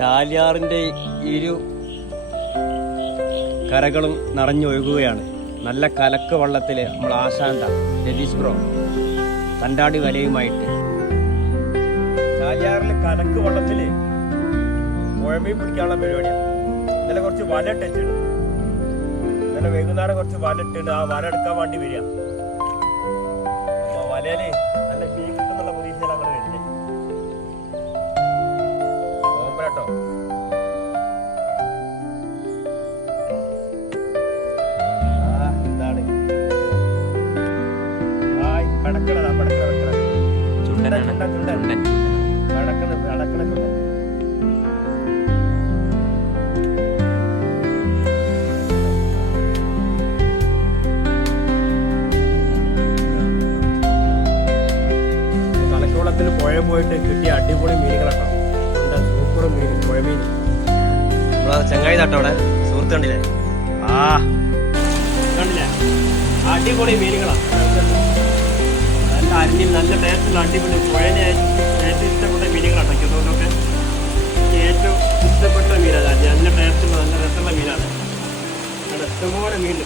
ചാലിയാറിൻ്റെ ഇരു കരകളും നിറഞ്ഞൊഴുകുകയാണ്. നല്ല കലക്ക് വള്ളത്തിൽ നമ്മൾ ആശാന്ത രതീഷ് ബ്രോ തണ്ടാടി വലയുമായിട്ട് ചാലിയാറിൽ കലക്ക് വള്ളത്തിൽ പുഴമീൻ പിടിക്കാനുള്ള പരിപാടിയാണ്. ഇന്നലെ കുറച്ച് വല ഇട്ടിട്ടുണ്ട്. ഇന്നലെ വൈകുന്നേരം കുറച്ച് വല ഇട്ടിട്ട് ആ വല എടുക്കാൻ വേണ്ടി വരിക. വലയില് നല്ല മീൻ കിട്ടുന്നുള്ള പ്രതീക്ഷയിൽ അങ്ങനെ വരുന്നത് പോകുമ്പോഴട്ടോ. എന്താണ് പടക്കണതാ പടക്കണ ചുണ്ടൻ ചുണ്ടൻ ചുണ്ടൻ പടക്കണ പടക്കണ ചുണ്ടൻ. പുഴ പോയിട്ട് കിട്ടിയ അടിപൊളി മീനുകളൊക്കെ സൂപ്പർ മീൻ പുഴമീൻ നമ്മളെ ചങ്ങായി തട്ടോ അവിടെ സുഹൃത്ത് കണ്ടില്ലേ? കണ്ടില്ലേ അടിപൊളി മീനുകളാണ്. നല്ല അരിഞ്ഞിൽ നല്ല ടേസ്റ്റുള്ള അടിപൊളി പുഴനെ ഏറ്റവും ഇഷ്ടപ്പെട്ട മീനുകളാണ്. അതുകൊണ്ടൊക്കെ ഏറ്റവും ഇഷ്ടപ്പെട്ട മീനാണ്. നല്ല ടേസ്റ്റുള്ള നല്ല രസമുള്ള മീനാണ്. ഇഷ്ടംപോലെ മീൻ.